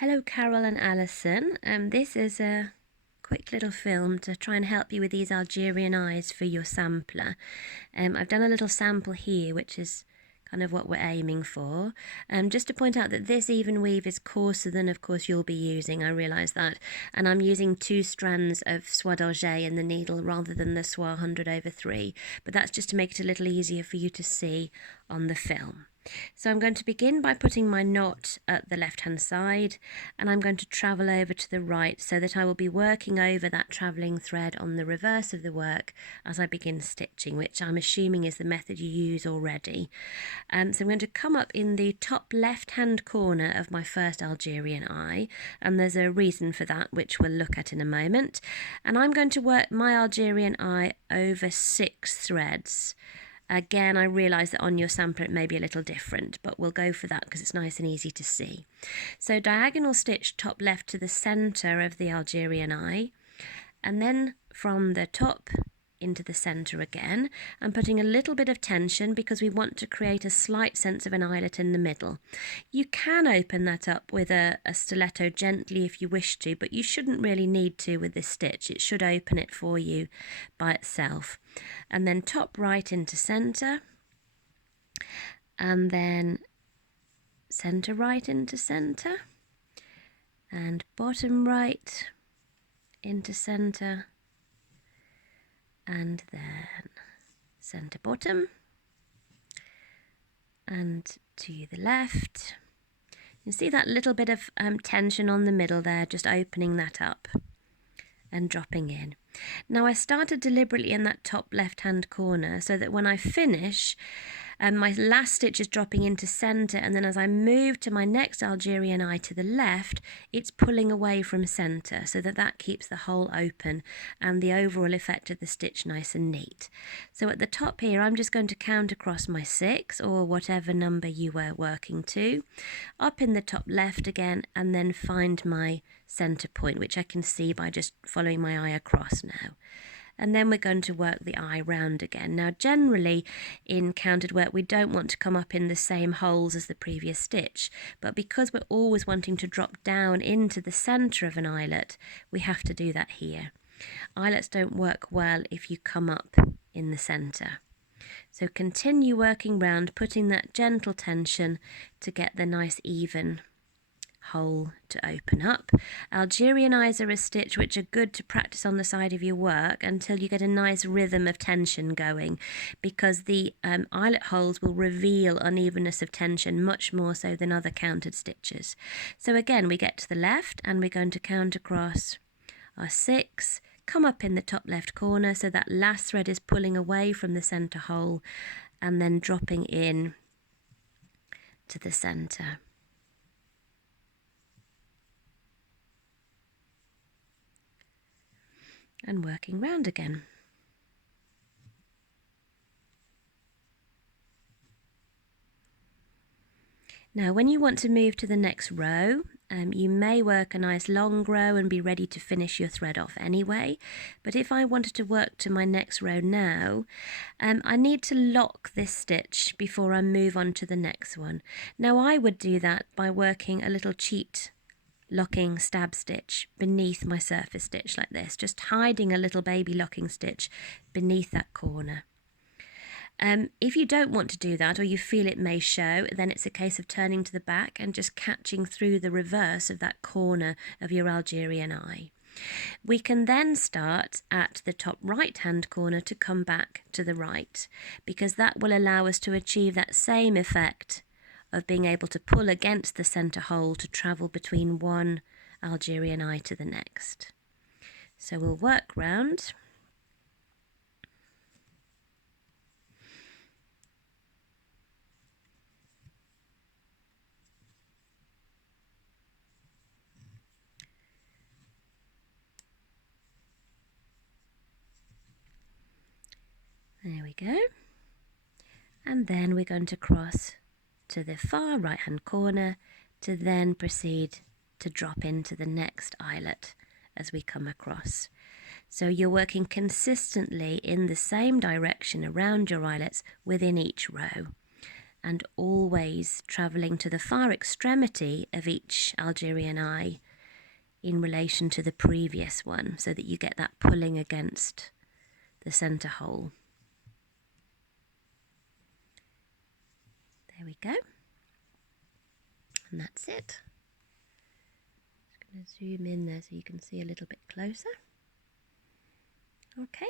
Hello Carol and Alison, this is a quick little film to try and help you with these Algerian eyes for your sampler. I've done a little sample here which is kind of what we're aiming for. Just to point out that this even weave is coarser than of course you'll be using, I realise that, and I'm using 2 strands of soie d'Alger in the needle rather than the soie 100/3, but that's just to make it a little easier for you to see on the film. So I'm going to begin by putting my knot at the left hand side, and I'm going to travel over to the right so that I will be working over that travelling thread on the reverse of the work as I begin stitching, which I'm assuming is the method you use already. So I'm going to come up in the top left hand corner of my first Algerian eye, and there's a reason for that which we'll look at in a moment, and I'm going to work my Algerian eye over 6 threads. Again, I realise that on your sampler it may be a little different, but we'll go for that because it's nice and easy to see. So diagonal stitch top left to the centre of the Algerian eye, and then from the top into the centre again, and putting a little bit of tension because we want to create a slight sense of an eyelet in the middle. You can open that up with a stiletto gently if you wish to, but you shouldn't really need to with this stitch. It should open it for you by itself. And then top right into centre, and then centre right into centre, and bottom right into centre, and then centre bottom, and to the left. You see that little bit of tension on the middle there, just opening that up and dropping in. Now I started deliberately in that top left hand corner so that when I finish, my last stitch is dropping into centre, and then as I move to my next Algerian eye to the left, it's pulling away from centre so that that keeps the hole open and the overall effect of the stitch nice and neat. So at the top here I'm just going to count across my 6 or whatever number you were working to, up in the top left again, and then find my centre point, which I can see by just following my eye across now. And then we're going to work the eye round again. Now generally in counted work we don't want to come up in the same holes as the previous stitch, but because we're always wanting to drop down into the centre of an eyelet, we have to do that here. Eyelets don't work well if you come up in the centre. So continue working round, putting that gentle tension to get the nice even hole to open up. Algerian eyes are a stitch which are good to practice on the side of your work until you get a nice rhythm of tension going, because the eyelet holes will reveal unevenness of tension much more so than other counted stitches. So again we get to the left and we're going to count across our 6, come up in the top left corner so that last thread is pulling away from the centre hole and then dropping in to the centre. And working round again. Now when you want to move to the next row, you may work a nice long row and be ready to finish your thread off anyway, but if I wanted to work to my next row now, I need to lock this stitch before I move on to the next one. Now I would do that by working a little cheat locking stab stitch beneath my surface stitch like this, just hiding a little baby locking stitch beneath that corner. If you don't want to do that, or you feel it may show, then it's a case of turning to the back and just catching through the reverse of that corner of your Algerian eye. We can then start at the top right hand corner to come back to the right, because that will allow us to achieve that same effect of being able to pull against the centre hole to travel between one Algerian eye to the next. So we'll work round. There we go. And then we're going to cross to the far right hand corner to then proceed to drop into the next eyelet as we come across. So you're working consistently in the same direction around your eyelets within each row. and always travelling to the far extremity of each Algerian eye in relation to the previous one, so that you get that pulling against the centre hole. There we go. And that's it. Just going to zoom in there so you can see a little bit closer. Okay.